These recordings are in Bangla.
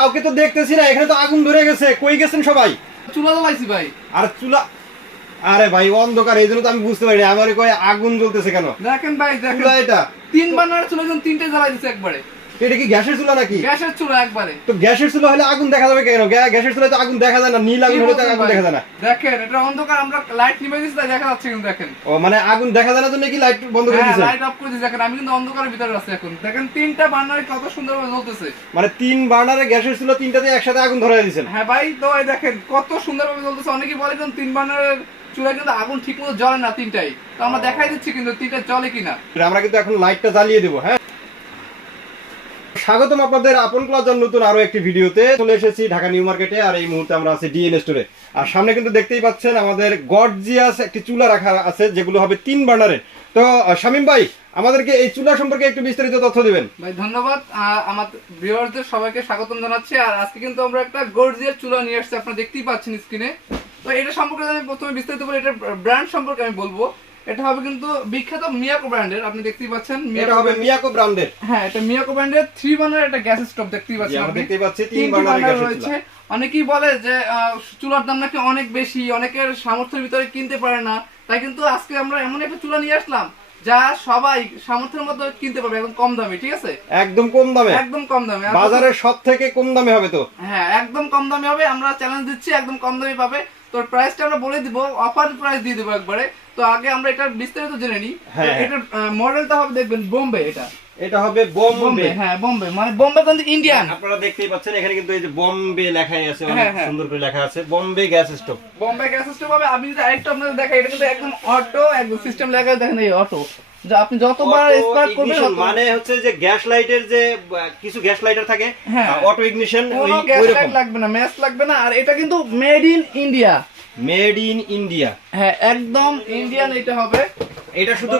কাউকে তো দেখতেছি না, এখানে তো আগুন ধরে গেছে। কই গেছেন সবাই? চুলা জ্বালাইছি ভাই। আর চুলা? আরে ভাই অন্ধকার, এই জন্য তো আমি বুঝতে পারিনি। আমার কই আগুন জ্বলতেছে কেন? দেখেন ভাই, দেখেন চুলা এটা 3 বার্নার চুলা, কিন্তু 3টে জ্বালাই দিছে একবারে। এটা কি গ্যাসের চুলা নাকি? গ্যাসের চুলা একবারে। তো গ্যাসের চুলা হলে আগুন দেখা যাবে কেন? গ্যাসের চুলায় তো আগুন দেখা যায় না, নীল আগুন হলে তো আগুন দেখা যায় না। দেখেন এটা অন্ধকার, আমরা লাইট নিভিয়ে দিছি তাই দেখা যাচ্ছে, কিন্তু দেখেন। ও মানে আগুন দেখা যায় না জন্য কি লাইট বন্ধ করে দিয়েছেন? লাইট অফ করে দিছি, দেখেন আমি কিন্তু অন্ধকারের ভিতরে আছি এখন। দেখেন 3টা বার্নার কত সুন্দরভাবে জ্বলতেছে। মানে 3 বার্নারে গ্যাসের চুলা 3টাতে একসাথে আগুন ধরায় দিয়েছেন? হ্যাঁ ভাই, তো এই দেখেন কত সুন্দরভাবে জ্বলতেছে। অনেকেই বলে কিন্তু 3 বার্নারের চুলা কিন্তু আগুন ঠিকমতো জ্বলে না 3টাই। তো আমরা দেখাই দিচ্ছি কিন্তু 3টা জ্বলে কিনা। আমরা কিন্তু এখন লাইটটা জ্বালিয়ে দেবো। হ্যাঁ, স্বাগতম আপনাদের আপন প্লাজার নতুন আরো একটি ভিডিওতে। চলে এসেছি ঢাকা নিউ মার্কেটে, আর এই মুহূর্তে আমরা আছি ডিএন স্টোরে। আর সামনে কিন্তু দেখতেই পাচ্ছেন আমাদের গর্জিয়াস একটি চুলা রাখা আছে, যেগুলো হবে 3 বার্নারের। তো শামীম ভাই, আমাদেরকে এই চুলা সম্পর্কে একটু বিস্তারিত তথ্য দিবেন। ভাই ধন্যবাদ। আমাদের ভিউয়ারদের সবাইকে স্বাগতম জানাচ্ছি। আর আজকে কিন্তু আমরা একটা গর্জিয়াস চুলা নিয়ে আসছি, আপনারা দেখতেই পাচ্ছেন স্ক্রিনে। তো এটা সম্পর্কে আমি প্রথমে বিস্তারিত বলি, এটা ব্র্যান্ড সম্পর্কে আমি বলবো। এটা হবে কিন্তু বিখ্যাত মিয়াকো ব্র্যান্ডের, আপনি দেখতেই পাচ্ছেন। এটা হবে মিয়াকো ব্র্যান্ডের। হ্যাঁ, এটা মিয়াকো ব্র্যান্ডের 3 বার্নার একটা গ্যাস স্টোভ দেখতেই পাচ্ছেন। আমরা আপনি দেখতেই পাচ্ছি 3 বার্নারের গ্যাস রয়েছে। অনেকেই বলে যে চুলার দাম নাকি অনেক বেশি, অনেকের সামর্থ্যের ভিতরে কিনতে পারে না। তাই কিন্তু আজকে আমরা এমন একটা চুলা নিয়ে আসলাম যা সবাই সামর্থ্যের মধ্যে কিনতে পারবে, একদম কম দামে। ঠিক আছে, একদম কম দামে, একদম কম দামে, বাজারের সব থেকে কম দামে হবে। তো হ্যাঁ, একদম কম দামে হবে। আমরা চ্যালেঞ্জ দিচ্ছি, একদম কম দামে পাবে। তো প্রাইসটা আমরা বলে দিব, অফার প্রাইস দিয়ে দেবো একবারে। তো আগে আমরা এটা বিস্তারিত জেনে নিই। এটার মডেলটা হবে দেখবেন বোম্বে। এটা হবে বোম্বে। হ্যাঁ, বোম্বে মানে বোম্বে কিন্তু ইন্ডিয়ান। আপনারা দেখতেই পাচ্ছেন এখানে কিন্তু এই যে বোম্বে লেখাই আছে, অনেক সুন্দর করে লেখা আছে Bombay gas stove. Bombay gas stove হবে। আমি যদি আরেকটা আপনাদের দেখাই, এটা কিন্তু একদম অটো, একদম সিস্টেম লেখা, দেখেন এই অটো। যা আপনি যতবার স্টার্ট করবেন, মানে হচ্ছে যে গ্যাস লাইটের যে কিছু গ্যাস লাইটার থাকে, অটো ইগনিশন, কোনো গ্যাস লাইট লাগবে না, ম্যাচ লাগবে না। আর এটা কিন্তু made in India. Made in India, হ্যাঁ, একদম ইন্ডিয়ান এটা হবে। এটা শুধু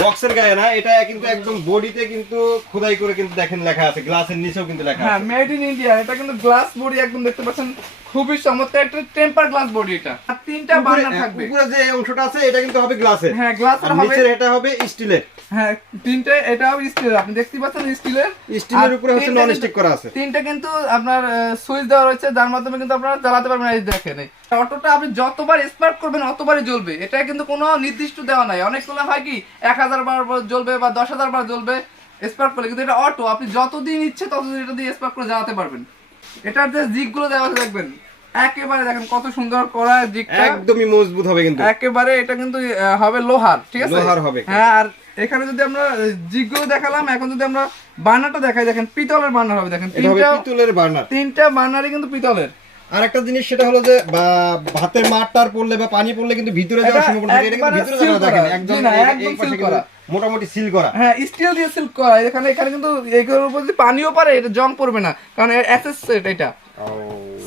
বক্সের গায়ে না, এটা কিন্তু একদম বডিতে কিন্তু খোদাই করে কিন্তু দেখেন লেখা আছে, গ্লাসের নিচেও কিন্তু লেখা আছে। হ্যাঁ, মেড ইন ইন্ডিয়া। এটা কিন্তু গ্লাস বডি, একদম দেখতে পাচ্ছেন খুবই চমৎকার একটা টেম্পার গ্লাস বডি। এটা আর 3টা বার্নার থাকবে। উপরে যে অংশটা আছে এটা কিন্তু হবে গ্লাসের। হ্যাঁ, গ্লাসের হবে। নিচের এটা হবে স্টিলের। হ্যাঁ, 3টে এটা হবে স্টিলের, আপনি দেখতেই পাচ্ছেন স্টিলের। স্টিলের উপরে হচ্ছে নন স্টিক করা আছে। 3টে কিন্তু আপনার সুইচ দেওয়া রয়েছে, যার মাধ্যমে কিন্তু আপনারা চালাতে পারবেন। এই দেখেন, এই অটোটা আপনি যতবার স্পার্ক করবেন অতবারই জ্বলবে। এটা কিন্তু কোনো নির্দিষ্ট দেওয়া নাই। অনেকগুলো হয় কি 1000 বার জ্বলবে বা 10000 বার জ্বলবে স্পার্ক করলে, কিন্তু এটা অটো, আপনি যতদিন ইচ্ছে ততদিন এটা দিয়ে স্পার্ক করে জ্বালাতে পারবেন। এটার যে জিগগুলো দেওয়া আছে দেখবেন, একেবারে দেখেন কত সুন্দর করা জিগটা, একদমই মজবুত হবে কিন্তু একেবারে। এটা কিন্তু হবে লোহার। ঠিক আছে, লোহার হবে। হ্যাঁ, আর এখানে যদি আমরা জিগগুলো দেখালাম, এখন যদি আমরা বার্নারটা দেখাই, দেখেন পিতলের বার্নার হবে। দেখেন পিতলের বার্নার, 3টা বার্নারই কিন্তু পিতলের। আর একটা জিনিস সেটা হলো যে ভাতের মারটার পড়লে বা পানি পড়লে কিন্তু ভিতরে যাওয়ার সম্ভাবনা থাকে। এটা কিন্তু ভিতরে যাওয়া, দেখেন একদম এই পাশে কিন্তু মোটামুটি সিল করা। হ্যাঁ, স্টিল দিয়ে সিল করা। এখানে কিন্তু এগুলোর উপর যদি পানিও পড়ে এটা জং পড়বে না, কারণ এসএস এটা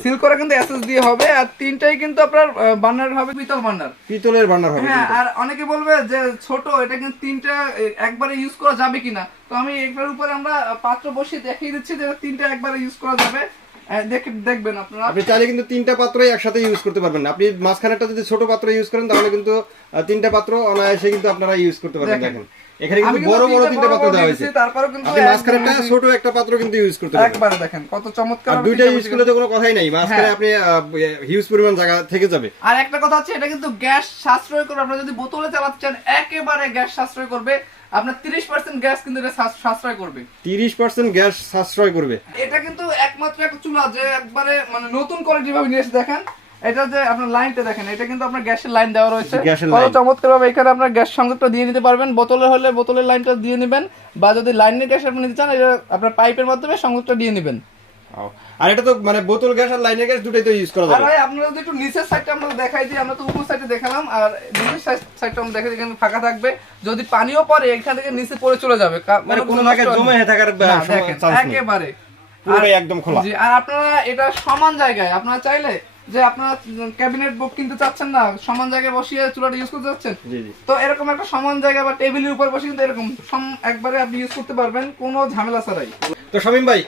সিল করা কিন্তু এসএস দিয়ে হবে। আর 3টাই কিন্তু আপনার বার্নার হবে পিতলের বার্নার হবে। হ্যাঁ, আর অনেকে বলবে যে ছোট, এটা কিন্তু 3টা একবারে ইউজ করা যাবে কিনা। তো আমি একবার উপরে আমরা পাত্র বসিয়ে দেখিয়ে দিচ্ছি যে 3টা একবারে ইউজ করা যাবে। দেখবেন আপনারা, আপনি চাইলে কিন্তু 3টা পাত্রই একসাথে ইউজ করতে পারবেন না। আপনি মাঝখানেরটা যদি ছোট পাত্র ইউজ করেন তাহলে কিন্তু 3টা পাত্র অনায়াসে কিন্তু আপনারা ইউজ করতে পারবেন। দেখেন এখানে কিন্তু বড় বড় 3টা পাত্র দেওয়া হয়েছে, তারপরেও কিন্তু আপনি মাঝখানেরটা ছোট একটা পাত্র কিন্তু ইউজ করতে পারবেন। একবারে দেখেন কত চমৎকার। আর 2টা ইউজ করলে তো কোনো কথাই নাই, মাঝখানে আপনি হিউজ পরিমাণ জায়গা থেকে যাবে। আর একটা কথা আছে, এটা কিন্তু গ্যাস সাশ্রয় করবে। আপনারা যদি বোতলে চালাতে চান একেবারে গ্যাস সাশ্রয় করবে। আপনার 30% গ্যাস কিন্তু এটা সাশ্রয় করবে। 30% গ্যাস সাশ্রয় করবে। এটা কিন্তু একমাত্র একটা চুলা যে একবারে মানে নতুন কোয়ালিটি ভাবে নিয়ে এসে দেখেন। এটা যে আপনার লাইনটা দেখেন, এটা কিন্তু আপনার গ্যাসের লাইন দেওয়া রয়েছে কত চমৎকার ভাবে। এখানে আপনার গ্যাস সংযোগটা দিয়ে নিতে পারবেন, বোতলে হলে বোতলের লাইনটা দিয়ে নেবেন, বা যদি লাইনের গ্যাস আপনি নিতে চান এটা আপনার পাইপের মাধ্যমে সংযোগটা দিয়ে নেবেন। আর এটা তো মানে বোতল গ্যাস আর লাইনের গ্যাস দুটোই তো ইউজ করা যাবে। আর ভাই আপনারা যদি একটু নিচের সাইডটা আমরা দেখাই দিই, আমরা তো উপর সাইডে দেখালাম, আর নিচের সাইডটা আমরা দেখাই দিই, এখানে ফাঁকা থাকবে। যদি পানিও পড়ে এখান থেকে নিচে পড়ে চলে যাবে, মানে কোনো জায়গায় জমে থাকার চান্স নেই, একেবারে পুরোটাই একদম খোলা। জি, আর আপনারা এটা সমান জায়গায়, আপনারা চাইলে যে আপনারা ক্যাবিনেট বুক কিনতে চাচ্ছেন না, সমান জায়গায় বসিয়ে চুলাটা ইউজ করতে চাচ্ছেন, তো এরকম একটা সমান জায়গা বা টেবিলের উপর বসে কিন্তু এরকম একবারে আপনি ইউজ করতে পারবেন কোনো ঝামেলা ছাড়াই। তো শামীম ভাই,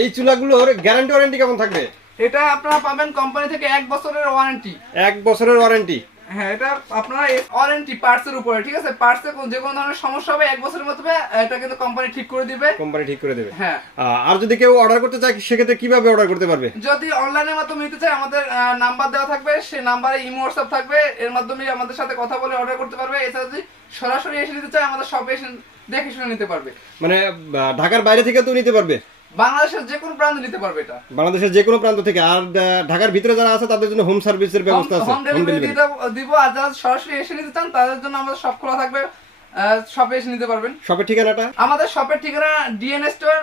এই চুলাগুলোর গ্যারান্টি ওয়ারেন্টি কেমন থাকবে? এটা আপনারা পাবেন কোম্পানি থেকে 1 বছরের ওয়ারেন্টি। 1 বছরের ওয়ারেন্টি? হ্যাঁ, এটা আপনার ওয়ারেন্টি পার্টস এর উপরে, ঠিক আছে? পার্টস এর যে কোনো ধরনের সমস্যা হবে 1 বছরের মধ্যে এটা কিন্তু কোম্পানি ঠিক করে দিবে। কোম্পানি ঠিক করে দেবে। হ্যাঁ। আর যদি কেউ অর্ডার করতে চায় সেক্ষেত্রে কিভাবে অর্ডার করতে পারবে? যদি অনলাইনের মাধ্যমে নিতে চায় আমাদের নাম্বার দেওয়া থাকবে, সেই নাম্বারে ইমো হোয়াটসঅ্যাপ থাকবে, এর মাধ্যমে আমাদের সাথে কথা বলে অর্ডার করতে পারবে। এছাড়া যদি সরাসরি এসে নিতে চায় আমাদের শপে এসে দেখে শুনে নিতে পারবে। মানে ঢাকার বাইরে থেকে তো নিতে পারবে? বাংলাদেশের যে কোনো প্রান্তে নিতে পারবে এটা। বাংলাদেশের যে কোনো প্রান্ত থেকে। আর ঢাকার ভিতরে যারা আছে তাদের জন্য হোম সার্ভিসের ব্যবস্থা আছে? হোম ডেলিভারি দিব। আর যারা সরাসরি এসে নিতে চান তাদের জন্য আমাদের শপ খোলা থাকবে, শপে এসে নিতে পারবেন। শপের ঠিকানাটা? আমাদের শপের ঠিকানা DNA store,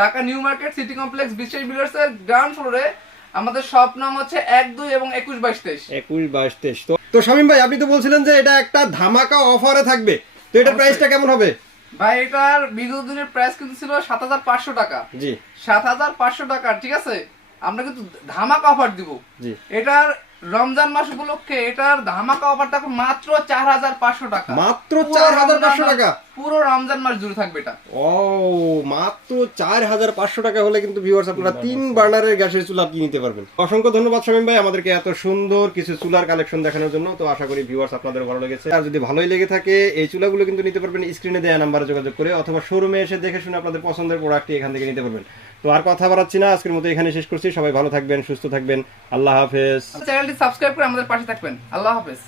Dhaka new market, city complex, বিশ্বাস বিল্ডার্স এর গ্রাউন্ড ফ্লোরে। আমাদের শপ নাম হচ্ছে 1, 2 এবং 21, 22, 23। 21, 22, 23। তো শামীম ভাই, আপনি তো বলছিলেন যে এটা একটা ধামাকা অফারে থাকবে, তো এটার প্রাইসটা কেমন হবে? ভাই এটার বিগত দিনের প্রাইস কিন্তু ছিল 7,500 টাকা। জি। 7,500 টাকা, ঠিক আছে? আমরা কিন্তু ধামাকা অফার দিব। জি। এটার রমজান মাস উপলক্ষে এটার ধামাকা অফার থাকবে মাত্র 4,500 টাকা। মাত্র 4,500 টাকা? পুরো রমজান মাস জুড়ে থাকবে এটা। ও, মাত্র 4,500 টাকা হলে কিন্তু ভিউয়ার্স আপনারা 3 বার্নারের গ্যাসের চুলা আপনি নিতে পারবেন। অসংখ্য ধন্যবাদ শামীম ভাই আমাদেরকে এত সুন্দর কিছু চুলার কালেকশন দেখানোর জন্য। তো আশা করি ভিউয়ার্স আপনাদের ভালো লেগেছে। আর যদি ভালোই লেগে থাকে এই চুলাগুলো কিন্তু নিতে পারবেন স্ক্রিনে দেওয়া নাম্বারে যোগাযোগ করে, অথবা শোরুমে এসে দেখে শুনে আপনাদের পছন্দের প্রোডাক্টটি এখান থেকে নিতে পারবেন। তো আর কথা বাড়াচ্ছি না, আজকের মতো এখানে শেষ করছি। সবাই ভালো থাকবেন, সুস্থ থাকবেন। আল্লাহ হাফেজ। চ্যানেলটি সাবস্ক্রাইব করে আমাদের পাশে থাকবেন। আল্লাহ হাফেজ।